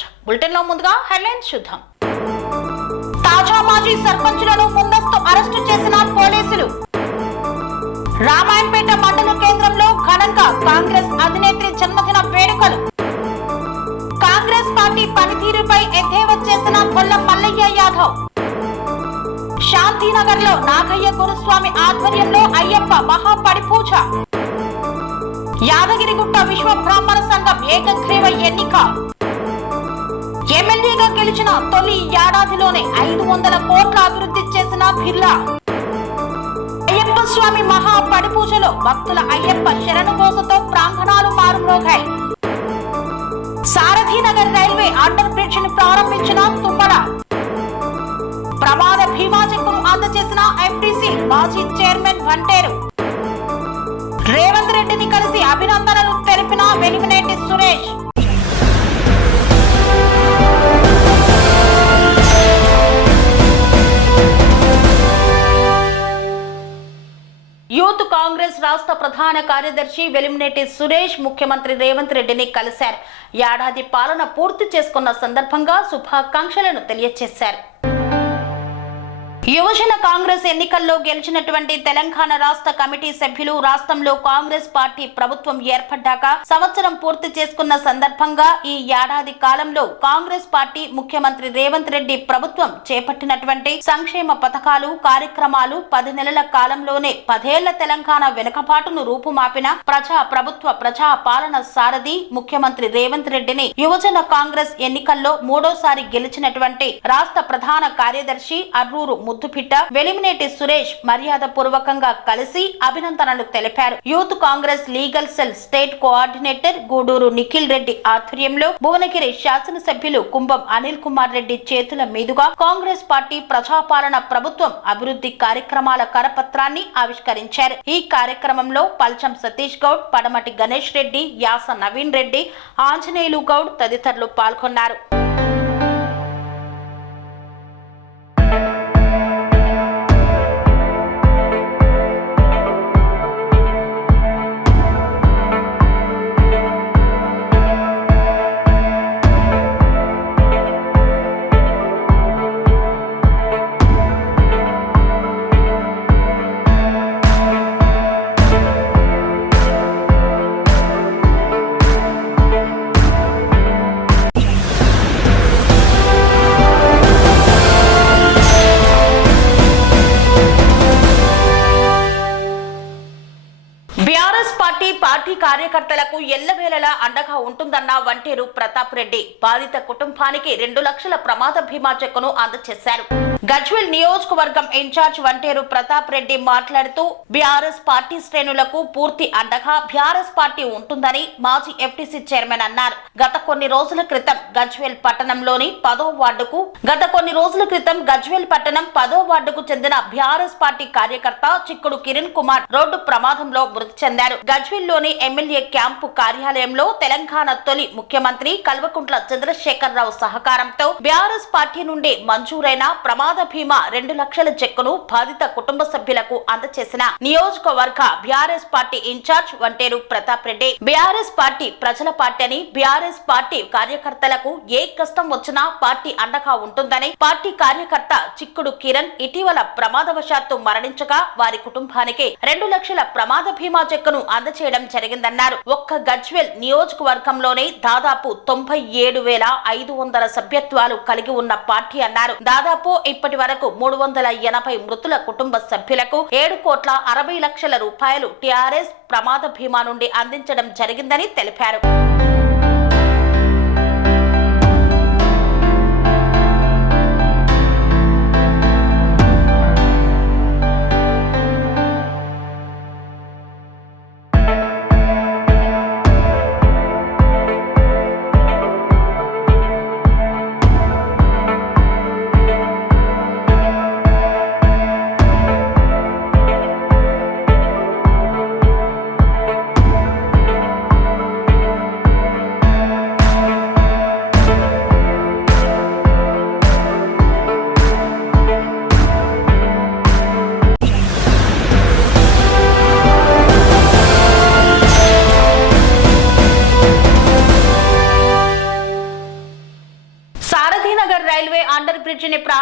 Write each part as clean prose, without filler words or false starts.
చర్చ. బులెటిన్లో ముందుగా హెడ్లైన్స్ చూద్దాం. తాజా మాజీ సర్పంచులను ముందస్తు అరెస్టు చేసిన పోలీసులు. రామాయణపేట మండల కేంద్రంలో ఘనంగా కాంగ్రెస్ అధినేత్రి జన్మదిన వేడుకలు. కాంగ్రెస్ పార్టీ పనితీరుపై ఎద్దేవా చేసిన బొల్ల మల్లయ్య యాదవ్. శాంతినగర్ లో నాగయ్య గురుస్వామి ఆధ్వర్యంలో అయ్యప్ప మహాపడిపూజ. యాదగిరిగుట్ట విశ్వ బ్రాహ్మణ సంఘం ఏకగ్రీవ ఎన్నిక. ఎమ్మెల్యేగా గెలిచిన తొలి ఏడాదిలోనే 500 కోట్ల అభివృద్ధి చేసిన బిర్లా. అయ్యప్ప స్వామి మహాపడిపూజలో భక్తుల అయ్యప్ప శరణుఘోషతో ప్రాంగణాలు మారుమ్రోగాయి. సారథినగర్ రైల్వే అండర్ బ్రిడ్జ్ ని ప్రారంభించిన తుమ్మల. ప్రమాద భీమా చెక్కును అందజేసిన ఎఫ్డీసీ మాజీ చైర్మన్ వంటేరు. రేవంత్ రెడ్డిని కలిసి అభినందనలు తెలిపిన వెలిమినేటి సురేష్. యూత్ కాంగ్రెస్ రాష్ట్ర ప్రధాన కార్యదర్శి వెలిమినేటి సురేష్ ముఖ్యమంత్రి రేవంత్ రెడ్డిని కలిశారు. ఏడాది పాలన పూర్తి చేసుకున్న సందర్భంగా శుభాకాంక్షలను తెలియజేశారు. యువజన కాంగ్రెస్ ఎన్నికల్లో గెలిచినటువంటి తెలంగాణ రాష్ట్ర కమిటీ సభ్యులు రాష్ట్రంలో కాంగ్రెస్ పార్టీ ప్రభుత్వం ఏర్పడ్డాక సంవత్సరం పూర్తి చేసుకున్న సందర్భంగా ఈ ఏడాది కాలంలో కాంగ్రెస్ పార్టీ ముఖ్యమంత్రి రేవంత్ రెడ్డి ప్రభుత్వం చేపట్టినటువంటి సంక్షేమ పథకాలు కార్యక్రమాలు 10 నెలల కాలంలోనే 10 ఏళ్ల తెలంగాణ వెనుకబాటును రూపుమాపిన ప్రజా పాలన సారథి ముఖ్యమంత్రి రేవంత్ రెడ్డిని యువజన కాంగ్రెస్ ఎన్నికల్లో 3వసారి గెలిచినటువంటి రాష్ట్ర ప్రధాన కార్యదర్శి అర్రూరు ముద్దుపిట్ట వెలిమినేటి సురేష్ మర్యాద పూర్వకంగా కలిసి అభినందనలు తెలిపారు. Youth Congress legal cell state coordinator Guduru Nikhil Reddy ఆధ్వర్యంలో భువనగిరి శాసనసభ్యులు కుంభం అనిల్ కుమార్ రెడ్డి చేతుల మీదుగా కాంగ్రెస్ పార్టీ ప్రజాపాలన ప్రభుత్వం అభివృద్ధి కార్యక్రమాల కరపత్రాన్ని ఆవిష్కరించారు. ఈ కార్యక్రమంలో పల్చం సతీష్ గౌడ్, పడమటి గణేష్ రెడ్డి, యాస నవీన్ రెడ్డి, ఆంజనేయులు గౌడ్ తదితరులు పాల్గొన్నారు. పార్టీ కార్యకర్తలకు ఎల్లవేళలా అండగా ఉంటుందన్న వంటేరు ప్రతాప్ రెడ్డి బాధిత కుటుంబానికి 2 లక్షల ప్రమాద భీమా చెక్కును అందజేశారు. గజ్వేల్ నియోజకవర్గం ఇన్ఛార్జ్ వంటేరు ప్రతాప్ రెడ్డి మాట్లాడుతూ బీఆర్ఎస్ పార్టీ శ్రేణులకు పూర్తి అండగా బీఆర్ఎస్ పార్టీ ఉంటుందని మాజీ ఎఫ్టీసీ చైర్మన్ అన్నారు. గత కొన్ని రోజుల క్రితం గజ్వేల్ పట్టణం 10వ వార్డుకు చెందిన బీఆర్ఎస్ పార్టీ కార్యకర్త చిక్కుడు కిరణ్ కుమార్ రోడ్డు ప్రమాదంలో మృతి చెందారు. గజ్వేల్లోని ఎమ్మెల్యే క్యాంపు కార్యాలయంలో తెలంగాణ తొలి ముఖ్యమంత్రి కల్వకుంట్ల చంద్రశేఖరరావు సహకారంతో బీఆర్ఎస్ పార్టీ నుండి మంజూరైన ప్రమాద భీమా 2 లక్షల చెక్కును బాధిత కుటుంబ సభ్యులకు అందజేసిన నియోజకవర్గ BRS party incharge Vanteru Pratap Reddy BRS party ప్రజల పార్టీ అని, బీఆర్ఎస్ పార్టీ కార్యకర్తలకు ఏ కష్టం వచ్చినా పార్టీ అండగా ఉంటుందని, పార్టీ కార్యకర్త చిక్కుడు కిరణ్ ఇటీవల ప్రమాదవశాత్తు మరణించగా వారి కుటుంబానికి 2 లక్షల ప్రమాద భీమా చెక్కును అందజేయడం జరిగిందన్నారు. ఒక్క గజ్వేల్ నియోజకవర్గంలోనే దాదాపు 97,500 సభ్యత్వాలు కలిగి ఉన్న పార్టీ అన్నారు. దాదాపు ఇప్పటి వరకు 380 మృతుల కుటుంబ సభ్యులకు 7,60,00,000 రూపాయలు టీఆర్ఎస్ ప్రమాద భీమా నుండి అందించడం జరిగిందని తెలిపారు.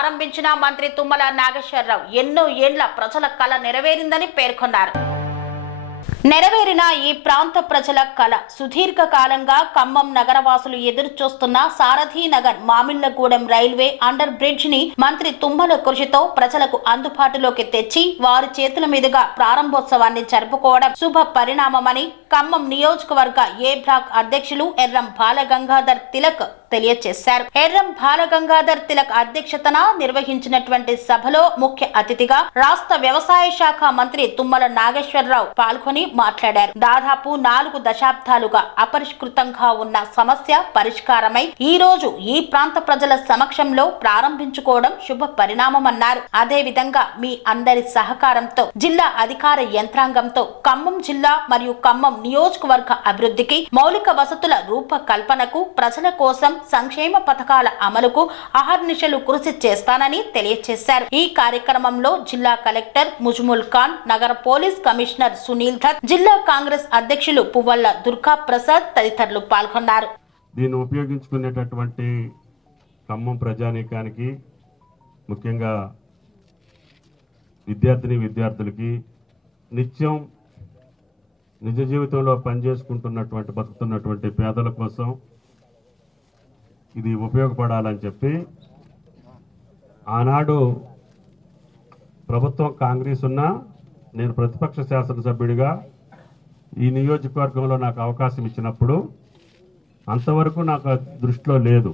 ప్రారంభించిన మంత్రి తుమ్మల నాగేశ్వరరావు ఎన్నో ఏండ్ల ప్రజల కల నెరవేరిందని పేర్కొన్నారు. నెరవేరిన ఈ ప్రాంత ప్రజల కళ సుదీర్ఘ కాలంగా ఖమ్మం నగరవాసులు ఎదురు చూస్తున్న Sarathi Nagar Mamillagudem railway under bridge ని మంత్రి తుమ్మల కృషితో ప్రజలకు అందుబాటులోకి తెచ్చి వారి చేతుల మీదుగా ప్రారంభోత్సవాన్ని జరుపుకోవడం శుభ పరిణామమని ఖమ్మం నియోజకవర్గ ఏ బ్లాక్ అధ్యక్షులు ఎర్రం బాలగంగాధర్ తిలక్ తెలియజేశారు. ఎర్రం బాలగంగాధర్ తిలక్ అధ్యక్షతన నిర్వహించినటువంటి సభలో ముఖ్య అతిథిగా రాష్ట్ర వ్యవసాయ శాఖ మంత్రి తుమ్మల నాగేశ్వరరావు పాల్గొని మాట్లాడారు. దాదాపు 4 దశాబ్దాలుగా అపరిష్కృతంగా ఉన్న సమస్య పరిష్కారమై ఈ రోజు ఈ ప్రాంత ప్రజల సమక్షంలో ప్రారంభించుకోవడం శుభ పరిణామమన్నారు. అదే విధంగా మీ అందరి సహకారంతో జిల్లా అధికార యంత్రాంగంతో ఖమ్మం జిల్లా మరియు ఖమ్మం నియోజకవర్గ అభివృద్ధికి మౌలిక వసతుల రూపకల్పనకు ప్రజల కోసం సంక్షేమ పథకాల అమలుకు అహర్నిశలు కృషి చేస్తానని తెలియజేశారు. ఈ కార్యక్రమంలో జిల్లా కలెక్టర్ ముజ్ముల్ ఖాన్, నగర పోలీస్ కమిషనర్ సునీల్ దత్, జిల్లా కాంగ్రెస్ అధ్యక్షులు పువ్వల్ల దుర్గా ప్రసాద్ తదితరులు పాల్గొన్నారు. దీన్ని ఉపయోగించుకునేటటువంటి ఖమ్మం ప్రజానీకానికి, ముఖ్యంగా విద్యార్థులకి నిత్యం నిజ జీవితంలో పనిచేసుకుంటున్నటువంటి బతుకుతున్నటువంటి పేదల కోసం ఇది ఉపయోగపడాలని చెప్పి ఆనాడు ప్రభుత్వం కాంగ్రెస్ ఉన్నా నేను ప్రతిపక్ష శాసనసభ్యుడిగా ఈ నియోజకవర్గంలో నాకు అవకాశం ఇచ్చినప్పుడు అంతవరకు నాకు దృష్టిలో లేదు.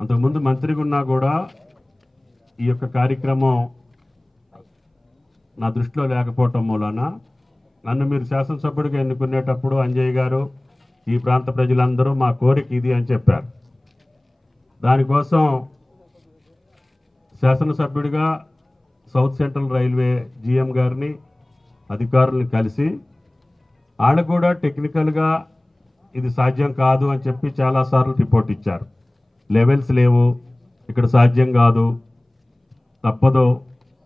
అంతకుముందు మంత్రిగా ఉన్నా కూడా ఈ యొక్క కార్యక్రమం నా దృష్టిలో లేకపోవటం మూలన నన్ను మీరు శాసనసభ్యుడిగా ఎన్నుకునేటప్పుడు అంజయ్య గారు, ఈ ప్రాంత ప్రజలందరూ మా కోరిక ఇది అని చెప్పారు. దానికోసం శాసనసభ్యుడిగా సౌత్ సెంట్రల్ రైల్వే జీఎం గారిని, అధికారులను కలిసి వాళ్ళు కూడా టెక్నికల్గా ఇది సాధ్యం కాదు అని చెప్పి చాలాసార్లు రిపోర్ట్ ఇచ్చారు. లెవెల్స్ లేవు, ఇక్కడ సాధ్యం కాదు, తప్పదు,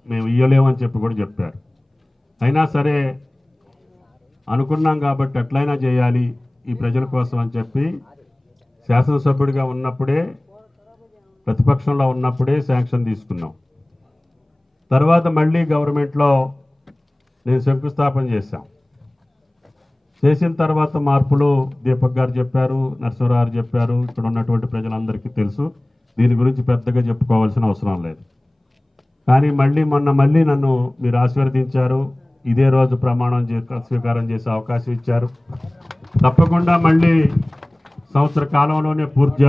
మేము ఇయ్యలేమని చెప్పి కూడా చెప్పారు. అయినా సరే అనుకున్నాం కాబట్టి ఎట్లయినా చేయాలి ఈ ప్రజల కోసం అని చెప్పి శాసనసభ్యుడిగా ఉన్నప్పుడే, ప్రతిపక్షంలో ఉన్నప్పుడే శాంక్షన్ తీసుకున్నాం. తర్వాత మళ్ళీ గవర్నమెంట్లో నేను శంకుస్థాపన చేసిన తర్వాత మార్పులు దీపక్ గారు చెప్పారు, నరసింహరావు గారు చెప్పారు, ఇక్కడ ఉన్నటువంటి ప్రజలందరికీ తెలుసు. దీని గురించి పెద్దగా చెప్పుకోవాల్సిన అవసరం లేదు. కానీ మళ్ళీ నన్ను మీరు ఆశీర్వదించారు, ఇదే రోజు ప్రమాణం స్వీకారం చేసే అవకాశం ఇచ్చారు. తప్పకుండా మళ్ళీ సంవత్సర కాలంలోనే పూర్తి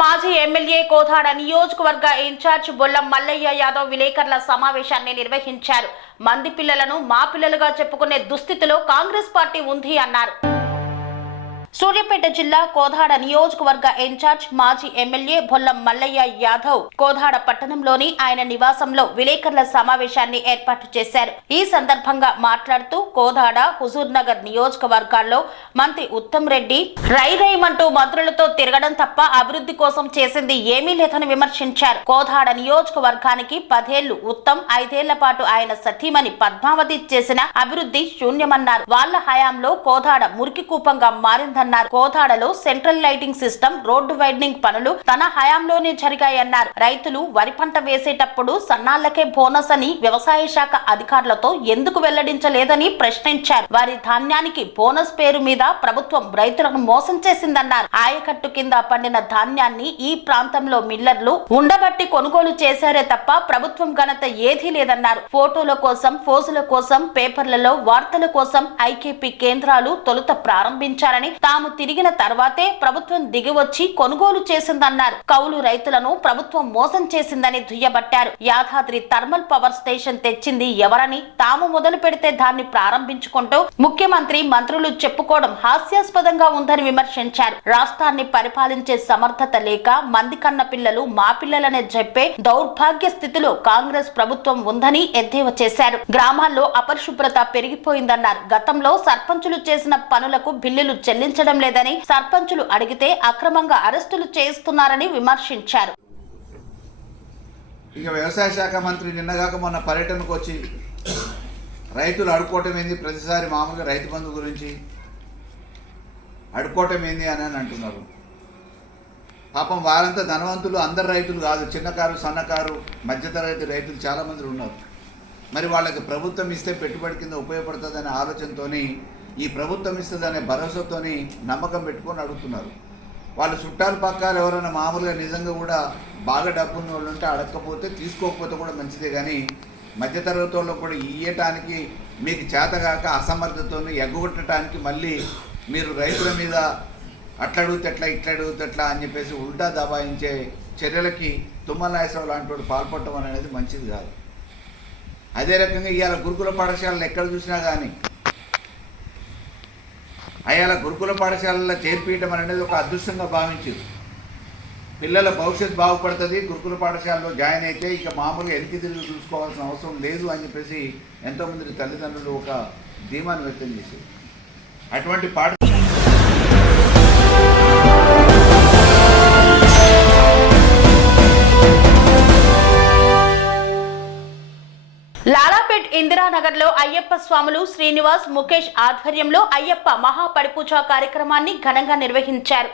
మాజీ ఎమ్మెల్యే కోదాడ నియోజకవర్గ ఇన్ఛార్జ్ బొల్లం మల్లయ్య యాదవ్ విలేకరుల సమావేశాన్ని నిర్వహించారు. మంది పిల్లలను మా పిల్లలుగా చెప్పుకునే దుస్థితిలో కాంగ్రెస్ పార్టీ ఉంది అన్నారు. సూర్యాపేట జిల్లా కోదాడ నియోజకవర్గ ఇన్ఛార్జ్ మాజీ ఎమ్మెల్యే బొల్లం మల్లయ్య యాదవ్ కోదాడ పట్టణంలోని ఆయన నివాసంలో విలేకరుల సమావేశాన్ని ఏర్పాటు చేశారు. ఈ సందర్భంగా మాట్లాడుతూ కోదాడ, హుజూర్ నగర్ నియోజకవర్గాల్లో మంత్రి ఉత్తమ్ రెడ్డి రైమంటూ మంత్రులతో తిరగడం తప్ప అభివృద్ధి కోసం చేసింది ఏమీ లేదని విమర్శించారు. కోదాడ నియోజకవర్గానికి 10 ఏళ్లు ఉత్తమ్, 5 ఏళ్ల పాటు ఆయన సతీమణి పద్మావతి చేసిన అభివృద్ధి శూన్యమన్నారు. వాళ్ల హయాంలో కోదాడ మురికి కూపంగా మారిందన్నారు. కోదాడలో central lighting system, road widening పనులు తన హయాంలోనే జరిగాయన్నారు. రైతులు వరి పంట వేసేటప్పుడు సన్నాళ్లకే బోనస్ అని వ్యవసాయ శాఖ అధికారులతో ఎందుకు వెల్లడించలేదని ప్రశ్నించారు. వారి ధాన్యానికి బోనస్ పేరు మీద ప్రభుత్వం రైతులను మోసం చేసిందన్నారు. ఆయకట్టు కింద పండిన ధాన్యాన్ని ఈ ప్రాంతంలో మిల్లర్లు ఉండబట్టి కొనుగోలు చేశారే తప్ప ప్రభుత్వం ఘనత ఏదీ లేదన్నారు. ఫోటోల కోసం, ఫోజుల కోసం, పేపర్లలో వార్తల కోసం ఐకేపీ కేంద్రాలు తొలుత ప్రారంభించారని, తాము తిరిగిన తర్వాతే ప్రభుత్వం దిగివచ్చి కొనుగోలు చేసిందన్నారు. కౌలు రైతులను ప్రభుత్వం మోసం చేసిందని దుయ్యబట్టారు. యాదాద్రి థర్మల్ పవర్ స్టేషన్ తెచ్చింది ఎవరని, తాము మొదలు పెడితే దాన్ని ప్రారంభించుకుంటూ ముఖ్యమంత్రి, మంత్రులు చెప్పుకోవడం హాస్యాస్పదంగా ఉందని విమర్శించారు. రాష్ట్రాన్ని పరిపాలించే సమర్థత లేక మంది కన్న పిల్లలు మా పిల్లలనే చెప్పే దౌర్భాగ్య స్థితిలో కాంగ్రెస్ ప్రభుత్వం ఉందని ఎద్దేవా చేశారు. గ్రామాల్లో అపరిశుభ్రత పెరిగిపోయిందన్నారు. గతంలో సర్పంచులు చేసిన పనులకు బిల్లులు చెల్లించడం లేదని, సర్పంచులు అడిగితే అక్రమంగా అరెస్టులు చేస్తున్నారని విమర్శించారు. ఇక వ్యవసాయ శాఖ మంత్రి నిన్నగాక మొన్న పర్యటనకు వచ్చి రైతులు అడుక్కోవటం ఏంది, ప్రతిసారి మామూలుగా రైతు బంధు గురించి అడుక్కోవటం ఏంది అని అంటున్నారు. పాపం వారంతా ధనవంతులు, అందరు రైతులు కాదు, చిన్నకారు, సన్నకారు, మధ్యతరగతి రైతులు చాలామంది ఉన్నారు. మరి వాళ్ళకి ప్రభుత్వం ఇస్తే పెట్టుబడి కింద ఉపయోగపడుతుందనే ఆలోచనతో, ఈ ప్రభుత్వం ఇస్తుందనే భరోసాతో నమ్మకం పెట్టుకొని అడుగుతున్నారు. వాళ్ళు చుట్టాలు పక్కాలు ఎవరైనా మామూలుగా నిజంగా కూడా బాగా డబ్బున్న వాళ్ళు ఉంటే అడగకపోతే, తీసుకోకపోతే కూడా మంచిదే. కానీ మధ్యతరగతి వాళ్ళకు కూడా ఇయ్యటానికి మీకు చేతగాక అసమర్థతతో ఎగ్గొట్టడానికి మళ్ళీ మీరు రైతుల మీద అట్లా అడిగితే ఎట్లా, ఇట్లా అడిగితే ఎట్లా అని చెప్పేసి ఉల్టా దబాయించే చర్యలకి తుమ్మల నాగేశ్వరరావు లాంటి వాడు పాల్పడటం అనేది మంచిది కాదు. అదే రకంగా ఇవాళ గురుకుల పాఠశాలలు ఎక్కడ చూసినా కానీ అయాల గురుకుల పాఠశాలల్లో చేర్పించడం అనేది ఒక అదృష్టంగా భావించారు. పిల్లల భవిష్యత్తు బాగుపడుతుంది, గురుకుల పాఠశాలలో జాయిన్ అయితే ఇక మామూలుగా ఎనికి తిరిగి చూసుకోవాల్సిన అవసరం లేదు అని చెప్పేసి ఎంతోమంది తల్లిదండ్రులు ఒక ధీమాను వ్యక్తం చేశారు. అటువంటి లాలాపేట్ ఇందిరానగర్ లో అయ్యప్ప స్వాములు శ్రీనివాస్, ముఖేష్ ఆధ్వర్యంలో అయ్యప్ప మహాపడిపూజ కార్యక్రమాన్ని ఘనంగా నిర్వహించారు.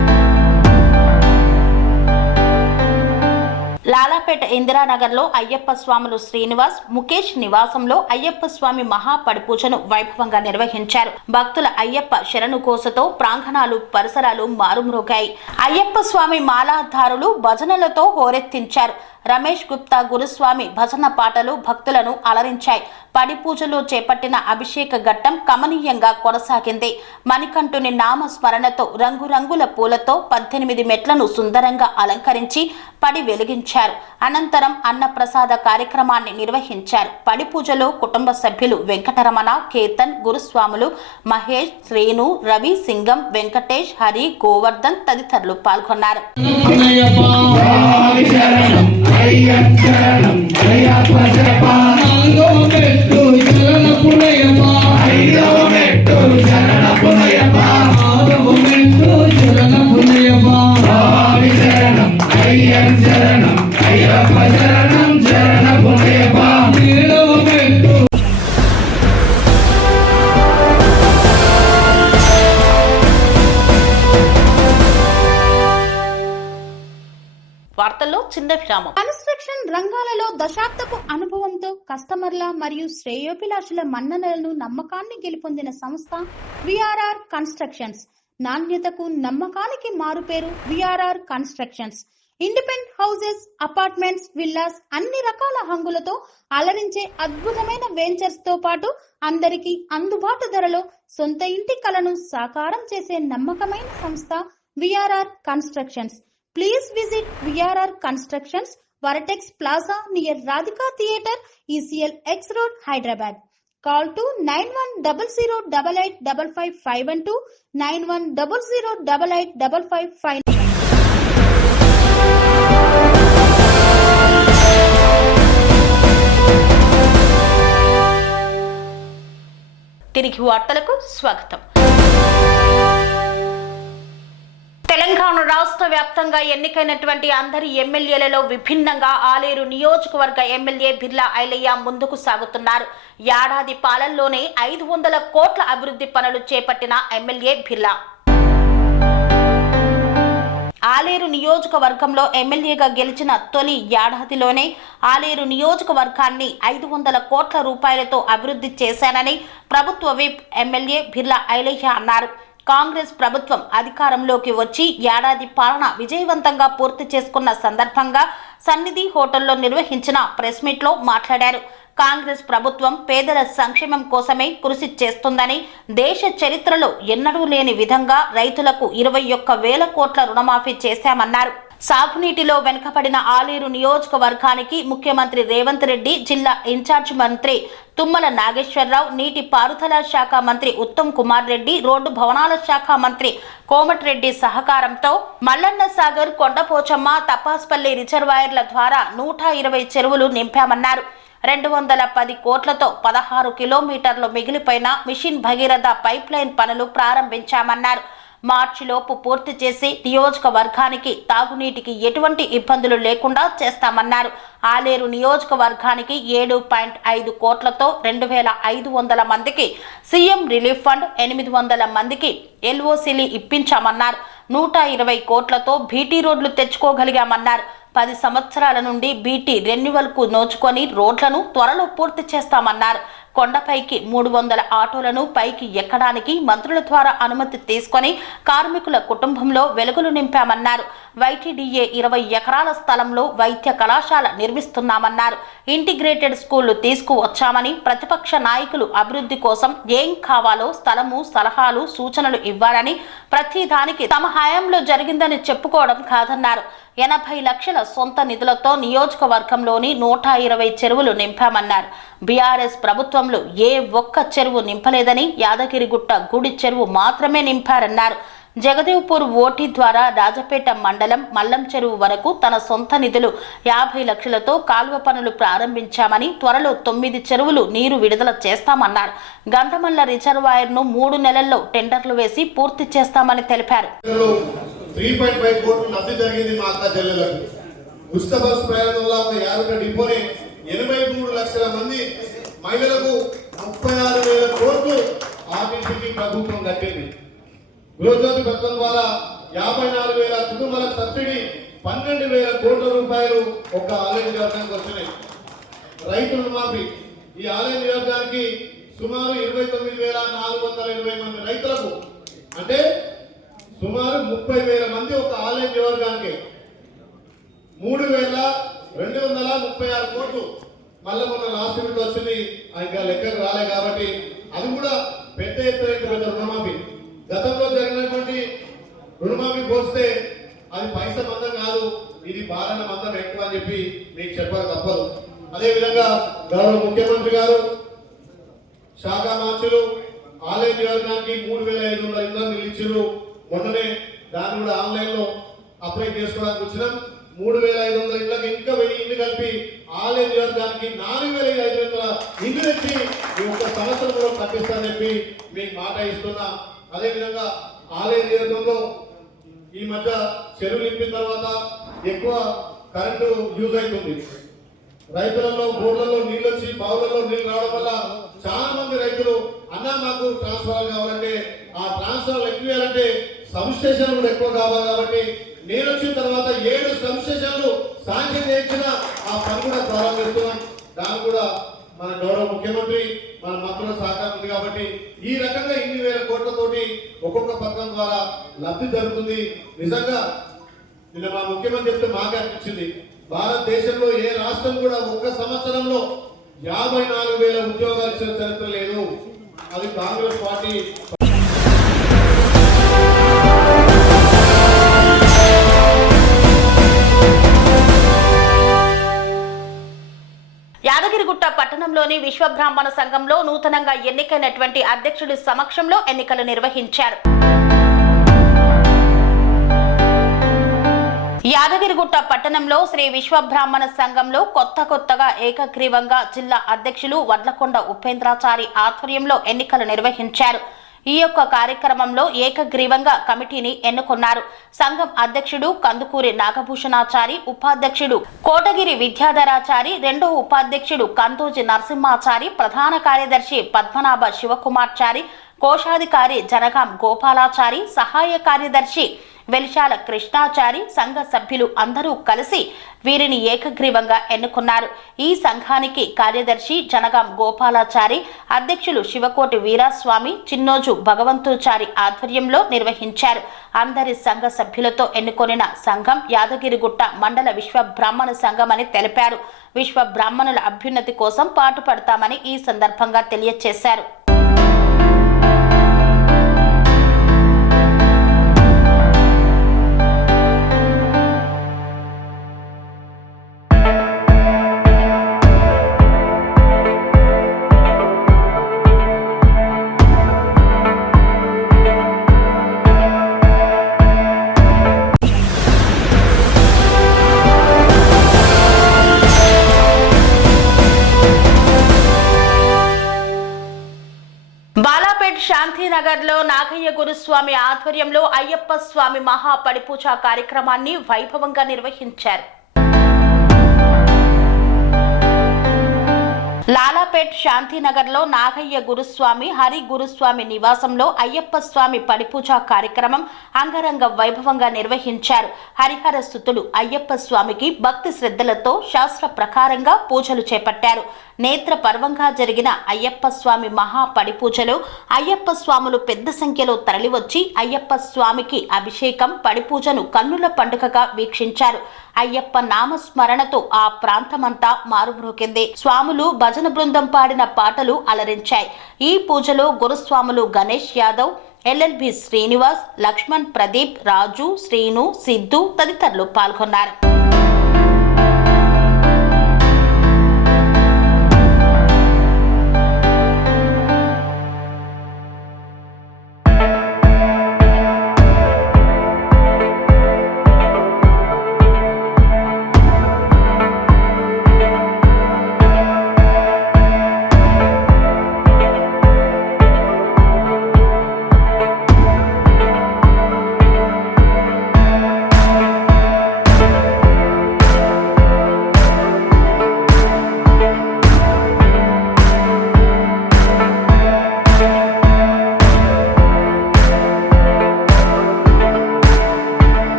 లాలాపేట ఇందిరానగర్ లో అయ్యప్ప స్వాములు శ్రీనివాస్, ముఖేష్ నివాసంలో అయ్యప్ప స్వామి మహాపడిపూజను వైభవంగా నిర్వహించారు. భక్తుల అయ్యప్ప శరణు కోసతో ప్రాంగణాలు, పరిసరాలు మారుమ్రోగాయి. అయ్యప్ప స్వామి మాలాధారులు భజనలతో హోరెత్తించారు. రమేష్ గుప్తా గురుస్వామి భజన పాటలు భక్తులను అలరించాయి. పడి పూజలో చేపట్టిన అభిషేక ఘట్టం కమనీయంగా కొనసాగింది. మణికంఠుని నామస్మరణతో రంగురంగుల పూలతో 18 మెట్లను సుందరంగా అలంకరించి పడి వెలిగించారు. అనంతరం అన్నప్రసాద కార్యక్రమాన్ని నిర్వహించారు. పడి పూజలో కుటుంబ సభ్యులు వెంకటరమణ, కేతన్, గురుస్వాములు, మహేష్, శ్రీను, రవి, సింగం, వెంకటేష్, హరి, గోవర్ధన్ తదితరులు పాల్గొన్నారు. వార్తల్లో చిన్న విరామం. కన్స్ట్రక్షన్ రంగాలలో దశాబ్దపు అనుభవంతో కస్టమర్ల మరియు శ్రేయోభిలాషుల మన్ననలను, నమ్మకాన్ని గెలుపొందిన సంస్థ విఆర్ఆర్ కన్స్ట్రక్షన్స్. నాణ్యతకు, నమ్మకానికి మారుపేరు VRR constructions. Independent houses, apartments, villas అన్ని రకాల హంగులతో అలరించే అద్భుతమైన వెంచర్స్ తో పాటు అందరికీ అందుబాటు ధరలో సొంత ఇంటి కలను సాకారం చేసే నమ్మకమైన సంస్థ VRR constructions. Please visit VRR Constructions, Varatex Plaza near Radhika Theatre, ECL X Road, Hyderabad. Call to 9100885552, 9100885559. తిరిగి వార్తలకు స్వాగతం. తెలంగాణ రాష్ట్ర వ్యాప్తంగా ఎన్నికైనటువంటి అందరి ఎమ్మెల్యేలలో విభిన్నంగా ఆలేరు నియోజకవర్గ ఎమ్మెల్యే బిర్లా ఐలయ్య ముందుకు సాగుతున్నారు. ఏడాది పాలనలోనే 500 కోట్ల అభివృద్ధి పనులు చేపట్టిన ఎమ్మెల్యే బిర్లా ఆలేరు నియోజకవర్గంలో ఎమ్మెల్యేగా గెలిచిన తొలి ఏడాదిలోనే ఆలేరు నియోజకవర్గాన్ని 500 కోట్ల రూపాయలతో అభివృద్ధి చేశానని ప్రభుత్వ విప్ ఎమ్మెల్యే బిర్లా ఐలయ్య అన్నారు. కాంగ్రెస్ ప్రభుత్వం అధికారంలోకి వచ్చి ఏడాది పాలన విజయవంతంగా పూర్తి చేసుకున్న సందర్భంగా సన్నిధి హోటల్లో నిర్వహించిన ప్రెస్ మీట్లో మాట్లాడారు. కాంగ్రెస్ ప్రభుత్వం పేదల సంక్షేమం కోసమే కృషి చేస్తుందని, దేశ చరిత్రలో ఎన్నడూ లేని విధంగా రైతులకు 21,000 కోట్ల రుణమాఫీ చేశామన్నారు. సాగునీటిలో వెనుకబడిన ఆలేరు నియోజకవర్గానికి ముఖ్యమంత్రి రేవంత్ రెడ్డి, జిల్లా ఇన్ఛార్జ్ మంత్రి తుమ్మల నాగేశ్వరరావు, నీటి పారుదల శాఖ మంత్రి ఉత్తమ్ కుమార్ రెడ్డి, రోడ్డు భవనాల శాఖ మంత్రి కోమటిరెడ్డి సహకారంతో మల్లన్న సాగర్, కొండపోచమ్మ, తపాస్పల్లి రిజర్వాయర్ల ద్వారా 120 చెరువులు నింపామన్నారు. 210 కోట్లతో 16 కిలోమీటర్లు మిగిలిపోయిన మిషన్ భగీరథ పైప్ లైన్ పనులు ప్రారంభించామన్నారు. మార్చిలోపు పూర్తి చేసి నియోజకవర్గానికి తాగునీటికి ఎటువంటి ఇబ్బందులు లేకుండా చేస్తామన్నారు. ఆలేరు నియోజకవర్గానికి 7.5 కోట్లతో 2,500 మందికి సీఎం రిలీఫ్ ఫండ్, 800 మందికి ఎల్ఓసీలు ఇప్పించామన్నారు. 120 కోట్లతో బీటీ రోడ్లు తెచ్చుకోగలిగామన్నారు. 10 సంవత్సరాల నుండి బీటీ రెన్యువల్కు నోచుకొని రోడ్లను త్వరలో పూర్తి చేస్తామన్నారు. కొండపైకి 300 ఆటోలను పైకి ఎక్కడానికి మంత్రుల ద్వారా అనుమతి తీసుకొని కార్మికుల కుటుంబంలో వెలుగులు నింపామన్నారు. వైటీడీఏ 20 ఎకరాల స్థలంలో వైద్య కళాశాల నిర్మిస్తున్నామన్నారు. ఇంటిగ్రేటెడ్ స్కూళ్లు తీసుకువచ్చామని, ప్రతిపక్ష నాయకులు అభివృద్ధి కోసం ఏం కావాలో స్థలము, సలహాలు, సూచనలు ఇవ్వాలని, ప్రతి దానికి తమ హయాంలో జరిగిందని చెప్పుకోవడం కాదన్నారు. 80 లక్షల సొంత నిధులతో నియోజకవర్గంలోని 120 చెరువులు నింపామన్నారు. బీఆర్ఎస్ ప్రభుత్వంలో ఏ ఒక్క చెరువు నింపలేదని, యాదగిరిగుట్ట గుడి చెరువు మాత్రమే నింపారన్నారు. జగదేవ్పూర్ ఓటీ ద్వారా రాజపేట మండలం మల్లం చెరువు వరకు తన సొంత నిధులు 50 లక్షలతో కాల్వ పనులు ప్రారంభించామని, త్వరలో 9 చెరువులు నీరు విడుదల చేస్తామన్నారు. గంధమల్ల రిజర్వాయర్ను 3 నెలల్లో టెండర్లు వేసి పూర్తి చేస్తామని తెలిపారు. 3.5 కోట్లు లబ్ధి జరిగింది మా అక్క చెల్లెలకు. ఉచిత బస్సు ప్రయాణంలో ఒక 50 డిపోని 83 లక్షల మంది మహిళలకు 36,000 కోట్లు ఆర్టీసీకి ప్రభుత్వం కట్టింది. గృహజ్యోతి పథకం ద్వారా 54,000 కుటుంబాలకు సబ్సిడీ, 12,000 కోట్ల రూపాయలు ఒక ఆలయ నియోజకానికి వచ్చినాయి. రైతు రుణమాఫీ ఈ ఆలయ నియోజకానికి సుమారు 29,420 మంది రైతులకు, అంటే సుమారు 30,000 మంది ఒక ఆలయ నియోజకానికి 3,236 కోట్లు. మళ్ళీ మొన్న లాస్ట్ వీక్ వచ్చింది, ఇంకా లెక్కకు రాలే కాబట్టి అది కూడా పెద్ద ఎత్తున రుణమాఫీ. గతంలో జరిగినటువంటి రుణమాఫీ పోస్తే అది పైసా మందం కాదు, ఇది బాలన మందం ఎక్కువ అని చెప్పి మీకు చెప్పక తప్పదు. అదేవిధంగా గౌరవ ముఖ్యమంత్రి గారు శాఖ మంత్రులు ఆలయ నియోజకానికి 3,500 ఇళ్లను నిలిచారు. మొన్ననే దాన్ని కూడా ఆన్లైన్ లో అప్లై చేసుకోవడానికి వచ్చినాం. 3,500 ఇళ్లకు ఇంకా 1000 ఇల్లు కలిపి ఆలయ నియోజకానికి 4,500 ఇల్లు తెచ్చి ఈ ఒక్క సంవత్సరంలో కట్టిస్తానని చెప్పి మీకు మాట ఇస్తున్నా. అదేవిధంగా ఆలయ నియోజకంలో ఈ మధ్య చెరువు నింపిన తర్వాత ఎక్కువ కరెంటు యూజ్ అవుతుంది. రైతులలో బోర్లలో నీళ్ళు వచ్చి బావులలో నీళ్ళు రావడం వల్ల చాలా మంది రైతులు అన్నా మాకు ట్రాన్స్ఫార్మర్ కావాలంటే, ఆ ట్రాన్స్ఫార్మర్ ఎక్కువ చేయాలంటే సబ్ స్టేషన్ కూడా ఎక్కువ కావాలి. కాబట్టి నేను వచ్చిన తర్వాత 7 సబ్ స్టేషన్లు శాంక్షన్ చేయించిన ఆ పని కూడా ప్రారంభిస్తున్నాం. దాన్ని కూడా మన గౌరవ ముఖ్యమంత్రి మన మంత్రుల సహకారం ఉంది కాబట్టి ఈ రకంగా ఇన్ని వేల కోట్లతోటి ఒక్కొక్క పథకం ద్వారా లబ్ధి జరుగుతుంది. నిజంగా నిన్న మా ముఖ్యమంత్రి చెప్తే మాకే అనిపించింది, భారతదేశంలో ఏ రాష్ట్రం కూడా ఒక్క సంవత్సరంలో 54,000 ఉద్యోగాలు ఇచ్చిన చరిత్ర లేదు. అది కాంగ్రెస్ పార్టీ. యాదగిరిగుట్ట పట్టణంలోని విశ్వబ్రాహ్మణ సంఘంలో నూతనంగా ఎన్నికైనటువంటి అధ్యక్షుడి సమక్షంలో ఎన్నికలు నిర్వహించారు. యాదగిరిగుట్ట పట్టణంలో శ్రీ విశ్వబ్రాహ్మణ సంఘంలో కొత్తగా ఏకగ్రీవంగా జిల్లా అధ్యక్షులు వడ్లకొండ ఉపేంద్రాచారి ఆధ్వర్యంలో ఎన్నికలు నిర్వహించారు. ఈ యొక్క కార్యక్రమంలో ఏకగ్రీవంగా కమిటీని ఎన్నుకున్నారు. సంఘం అధ్యక్షుడు కందుకూరి నాగభూషణాచారి, ఉపాధ్యక్షుడు కోటగిరి విద్యాధరాచారి, రెండో ఉపాధ్యక్షుడు కందోజి నరసింహాచారి, ప్రధాన కార్యదర్శి పద్మనాభ శివకుమార్చారి, కోశాధికారి జనగాం గోపాలాచారి, సహాయ కార్యదర్శి వెలిశాల కృష్ణాచారి, సంఘ సభ్యులు అందరూ కలిసి వీరిని ఏకగ్రీవంగా ఎన్నుకున్నారు. ఈ సంఘానికి కార్యదర్శి జనగాం గోపాలాచారి, అధ్యక్షులు శివకోటి వీరాస్వామి, చిన్నోజు భగవంతుచారి ఆధ్వర్యంలో నిర్వహించారు. అందరి సంఘ సభ్యులతో ఎన్నుకొనిన సంఘం యాదగిరిగుట్ట మండల విశ్వ బ్రాహ్మణ సంఘం అని తెలిపారు. విశ్వ బ్రాహ్మణుల అభ్యున్నతి కోసం పాటుపడతామని ఈ సందర్భంగా తెలియజేశారు. శాంతినగర్లో నాగయ్య గురుస్వామి ఆధ్వర్యంలో అయ్యప్ప స్వామి మహాపడిపూజ కార్యక్రమాన్ని వైభవంగా నిర్వహించారు. లాలాపేట్ శాంతినగర్లో నాగయ్య గురుస్వామి హరి గురుస్వామి నివాసంలో అయ్యప్ప స్వామి పడిపూజ కార్యక్రమం అంగరంగ వైభవంగా నిర్వహించారు. హరిహర సుతుడు అయ్యప్ప స్వామికి భక్తి శ్రద్ధలతో శాస్త్ర ప్రకారంగా పూజలు చేపట్టారు. నేత్ర పర్వంగా జరిగిన అయ్యప్ప స్వామి మహాపడిపూజలో అయ్యప్ప స్వాములు పెద్ద సంఖ్యలో తరలివచ్చి అయ్యప్ప స్వామికి అభిషేకం పడిపూజను కన్నుల పండుగగా వీక్షించారు. అయ్యప్ప నామస్మరణతో ఆ ప్రాంతమంతా మారుమ్రోగింది. స్వాములు భజన బృందం పాడిన పాటలు అలరించాయి. ఈ పూజలో గురుస్వాములు గణేష్ యాదవ్, ఎల్ఎల్బి శ్రీనివాస్, లక్ష్మణ్ ప్రదీప్, రాజు, శ్రీను, సిద్ధు తదితరులు పాల్గొన్నారు.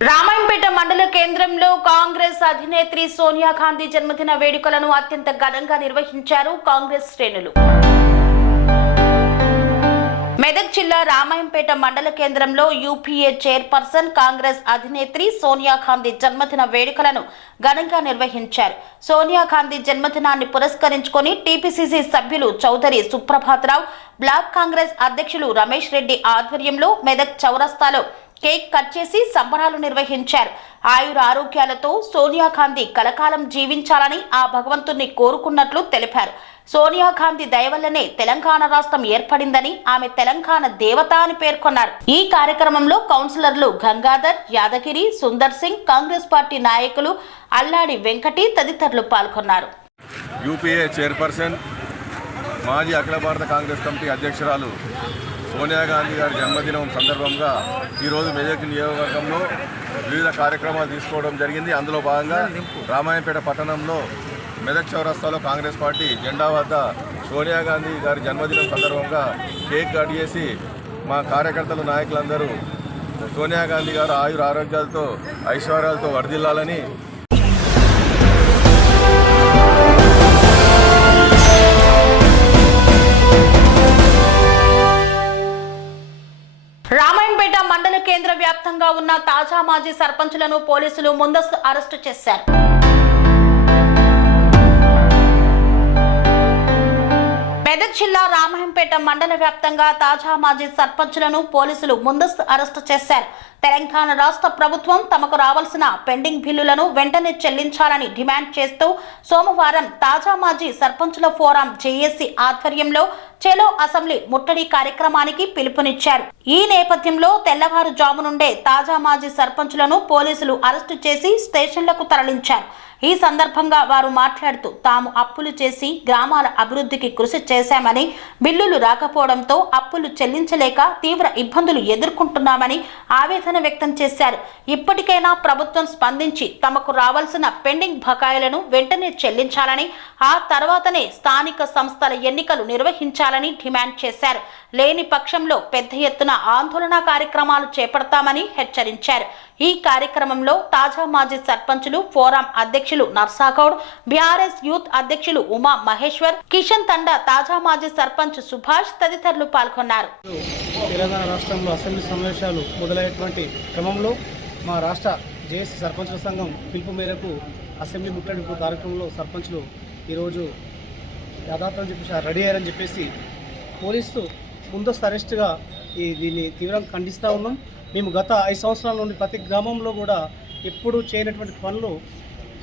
రామాయంపేట మండల కేంద్రంలో కాంగ్రెస్ అధినేత్రి సోనియా గాంధీ జన్మదిన వేడుకలను అత్యంత ఘనంగా నిర్వహించారు కాంగ్రెస్ శ్రేణులు. మెదక్ జిల్లా రామాయంపేట మండల కేంద్రంలో యూపీఏ చైర్పర్సన్ కాంగ్రెస్ అధినేత్రి సోనియా గాంధీ జన్మదిన వేడుకలను ఘనంగా నిర్వహించారు. సోనియా గాంధీ జన్మదినాన్ని పురస్కరించుకొని టీపీసీసీ సభ్యులు చౌదరి సుప్రభాతరావు, బ్లాక్ కాంగ్రెస్ అధ్యక్షులు రమేష్ రెడ్డి ఆధ్వర్యంలో మెదక్ చౌరస్తాలో కేక్ కట్ చేసి సంబరాలు నిర్వహించారు. ఆయుర ఆరోగ్యాలతో సోనియా గాంధీ కలకాలం జీవించాలని ఆ భగవంతుణ్ణి కోరుకున్నట్లు తెలిపారు. సోనియా గాంధీ దయ వల్లనే తెలంగాణ రాష్ట్రం ఏర్పడిందని, ఆమె తెలంగాణ దేవత అని పేర్కొన్నారు. ఈ కార్యక్రమంలో కౌన్సిలర్లు గంగాధర్, యాదగిరి, సుందర్ సింగ్, కాంగ్రెస్ పార్టీ నాయకులు అల్లాడి వెంకటి తదితరులు పాల్గొన్నారు. యూపీఏ చైర్పర్సన్, మాజీ అఖిల భారత కాంగ్రెస్ కమిటీ అధ్యక్షురాలు సోనియా గాంధీ గారి జన్మదినం సందర్భంగా ఈరోజు మెదక్ నియోజకవర్గంలో వివిధ కార్యక్రమాలు తీసుకోవడం జరిగింది. అందులో భాగంగా రామాయంపేట పట్టణంలో మెదక్ చౌరస్తాలో కాంగ్రెస్ పార్టీ జెండా వద్ద సోనియా గాంధీ గారి జన్మదినం సందర్భంగా కేక్ కట్ చేసి మా కార్యకర్తలు, నాయకులందరూ సోనియా గాంధీ గారు ఆయుర ఆరోగ్యాలతో ఐశ్వర్యాలతో వర్ధిల్లాలని రామాయంపేట మండల కేంద్ర వ్యాప్తంగా ఉన్న తాజా మాజీ సర్పంచులను పోలీసులు ముందస్తు అరెస్టు చేశారు. మెదక్ జిల్లా రామాయంపేట మండల వ్యాప్తంగా తాజా మాజీ సర్పంచులను పోలీసులు ముందస్తు అరెస్టు చేశారు. తెలంగాణ రాష్ట్ర ప్రభుత్వం తమకు రావాల్సిన పెండింగ్ బిల్లులను వెంటనే చెల్లించాలని డిమాండ్ చేస్తూ సోమవారం తాజా మాజీ సర్పంచుల ఫోరం జేఏసీ ఆధ్వర్యంలో చెలో అసెంబ్లీ ముట్టడి కార్యక్రమానికి పిలుపునిచ్చారు. ఈ నేపథ్యంలో తెల్లవారుజాము నుండే తాజా మాజీ సర్పంచులను పోలీసులు అరెస్టు చేసి స్టేషన్లకు తరలించారు. ఈ సందర్భంగా వారు మాట్లాడుతూ తాము అప్పులు చేసి గ్రామాల అభివృద్ధికి కృషి చేశామని, బిల్లులు రాకపోవడంతో అప్పులు చెల్లించలేక తీవ్ర ఇబ్బందులు ఎదుర్కొంటున్నామని ఆవేదన వ్యక్తం చేశారు. ఇప్పటికైనా ప్రభుత్వం స్పందించి తమకు రావాల్సిన పెండింగ్ బకాయిలను వెంటనే చెల్లించాలని, ఆ తర్వాతనే స్థానిక సంస్థల ఎన్నికలు నిర్వహించాలని డిమాండ్ చేశారు. లేని పక్షంలో పెద్ద ఎత్తున ఆందోళన కార్యక్రమాలు చేపడతామని హెచ్చరించారు. ఈ కార్యక్రమంలో తాజా మాజీ సర్పంచులు ఫోరం అధ్యక్షులు నర్సాగౌడ్, బీఆర్ఎస్ యూత్ అధ్యక్షులు ఉమా మహేశ్వర్, కిషన్ తండా తాజా మాజీ సర్పంచ్ సుభాష్ తదితరులు పాల్గొన్నారు. తెలంగాణ రాష్ట్రంలో అసెంబ్లీ సమావేశాలు మొదలయ్యేటువంటి క్రమంలో మా రాష్ట్ర జేఏసీ సర్పంచుల సంఘం పిలుపు మేరకు అసెంబ్లీ ముట్టడింపు కార్యక్రమంలో సర్పంచులు ఈరోజు యథార్థం చెప్పేసి రెడీ అయ్యారని చెప్పేసి పోలీసు ముందస్తు అరెస్టుగా దీన్ని తీవ్రంగా ఖండిస్తూ ఉన్నాం. మేము గత 5 సంవత్సరాల నుండి ప్రతి గ్రామంలో కూడా ఎప్పుడూ చేయనటువంటి పనులు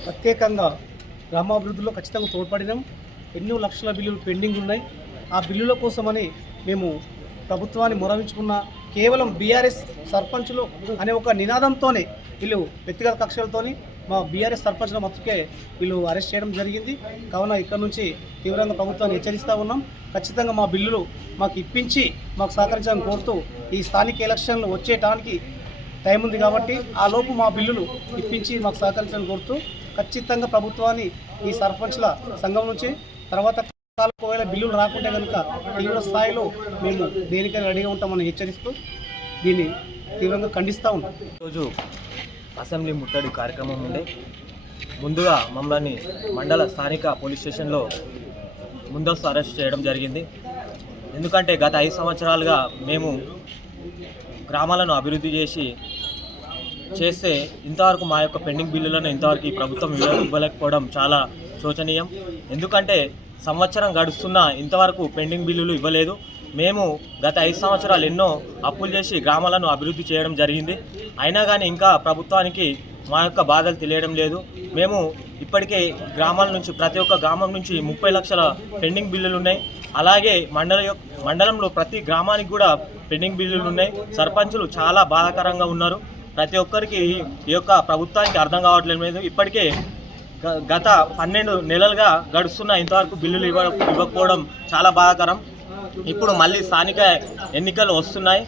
ప్రత్యేకంగా గ్రామాభివృద్ధిలో ఖచ్చితంగా తోడ్పడినాం. ఎన్నో లక్షల బిల్లులు పెండింగ్ ఉన్నాయి. ఆ బిల్లుల కోసమని మేము ప్రభుత్వాన్ని మొరవించుకున్నా కేవలం బీఆర్ఎస్ సర్పంచులు అనే ఒక నినాదంతోనే వీళ్ళు వ్యక్తిగత కక్షలతోని మా బీఆర్ఎస్ సర్పంచ్ల మట్టుకే వీళ్ళు అరెస్ట్ చేయడం జరిగింది. కావున ఇక్కడ నుంచి తీవ్రంగా ప్రభుత్వాన్ని హెచ్చరిస్తూ ఉన్నాం. ఖచ్చితంగా మా బిల్లులు మాకు ఇప్పించి మాకు సహకరించాలని కోరుతూ ఈ స్థానిక ఎలక్షన్లు వచ్చేటానికి టైం ఉంది కాబట్టి ఆ లోపు మా బిల్లులు ఇప్పించి మాకు సహకరించాలని కోరుతూ ఖచ్చితంగా ప్రభుత్వాన్ని ఈ సర్పంచ్ల సంఘం నుంచి తర్వాత ఒకవేళ బిల్లులు రాకుంటే కనుక తీవ్ర స్థాయిలో మేము దేనికైనా రెడీగా ఉంటామని హెచ్చరిస్తూ దీన్ని తీవ్రంగా ఖండిస్తూ ఉన్నాం. ఈరోజు అసెంబ్లీ ముట్టడి కార్యక్రమం ఉండే ముందుగా మమ్మల్ని మండల స్థానిక పోలీస్ స్టేషన్లో ముందస్తు అరెస్ట్ చేయడం జరిగింది. ఎందుకంటే గత 5 సంవత్సరాలుగా మేము గ్రామాలను అభివృద్ధి చేస్తే ఇంతవరకు మా యొక్క పెండింగ్ బిల్లులను ఇంతవరకు ఈ ప్రభుత్వం ఇవ్వలేకపోవడం చాలా శోచనీయం. ఎందుకంటే సంవత్సరం గడుస్తున్నా ఇంతవరకు పెండింగ్ బిల్లులు ఇవ్వలేదు. మేము గత 5 సంవత్సరాలు ఎన్నో అప్పులు చేసి గ్రామాలను అభివృద్ధి చేయడం జరిగింది. అయినా కానీ ఇంకా ప్రభుత్వానికి మా యొక్క బాధలు తెలియడం లేదు. మేము ఇప్పటికే గ్రామాల నుంచి ప్రతి ఒక్క గ్రామం నుంచి 30 లక్షల పెండింగ్ బిల్లులు ఉన్నాయి. అలాగే మండలంలో ప్రతి గ్రామానికి కూడా పెండింగ్ బిల్లులు ఉన్నాయి. సర్పంచులు చాలా బాధాకరంగా ఉన్నారు. ప్రతి ఒక్కరికి ఈ యొక్క ప్రభుత్వానికి అర్థం కావట్లేదు. ఇప్పటికే గత 12 నెలలుగా గడుస్తున్న ఇంతవరకు బిల్లులు ఇవ్వకపోవడం చాలా బాధాకరం. ఇప్పుడు మళ్ళీ స్థానిక ఎన్నికలు వస్తున్నాయి.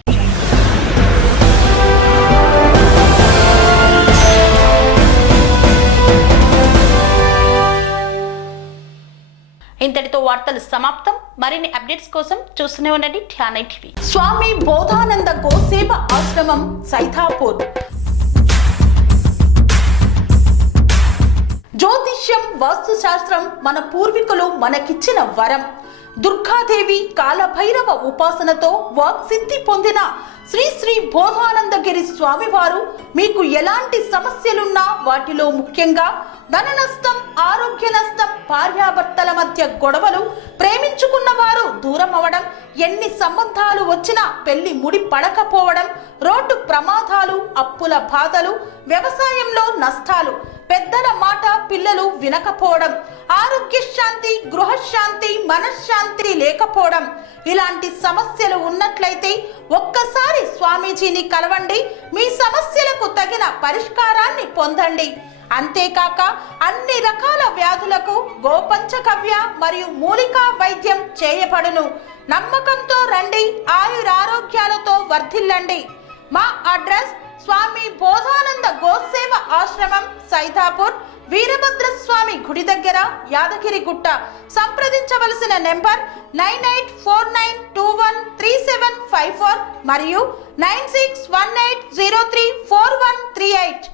ఇంతటితో వార్తలు సమాప్తం. మరిన్ని అప్డేట్స్ కోసం చూస్తూనే ఉండండి ఠానే టీవీ. స్వామి బోధానంద గోసేవ ఆశ్రమం సైతాపూర్. జ్యోతిష్యం, వాస్తుశాస్త్రం మన పూర్వీకులు మనకిచ్చిన వరం. దుర్గాదేవి, కాలభైరవ ఉపాసనతో వాక్సిద్ధి పొందిన శ్రీ శ్రీ బోధానందగిరి స్వామివారు మీకు ఎలాంటి సమస్యలున్నా, వాటిలో ముఖ్యంగా ధన నష్టం, ఆరోగ్య నష్టం, భార్యాభర్తల మధ్య గొడవలు, ప్రేమించుకున్న వారు దూరం అవడం, ఎన్ని సంబంధాలు వచ్చినా పెళ్లి ముడి పడకపోవడం, రోడ్డు ప్రమాదాలు, అప్పుల బాధలు, వ్యవసాయంలో నష్టాలు, పెద్దల మాట పిల్లలు వినకపోవడం, ఆరోగ్య శాంతి, గృహశాంతి, మనశ్శాంతి లేకపోవడం, ఇలాంటి సమస్యలు ఉన్నట్లయితే ఒక్కసారి స్వామీజీని కలవండి. మీ సమస్యలకు తగిన పరిష్కారాన్ని పొందండి. అంతేకాక అన్ని రకాల వ్యాధులకు గోపంచగవ్య మరియు మూలికా వైద్యం చేయబడును. నమ్మకంతో రండి, ఆయురారోగ్యాలతో వర్ధిల్లండి. మా అడ్రస్ స్వామి బోధానంద గోసేవ ఆశ్రమం, సైతాపూర్, వీరభద్రస్వామి గుడి దగ్గర, యాదగిరిగుట్ట. సంప్రదించవలసిన నెంబర్ 9849213754 మరియు 9618034138.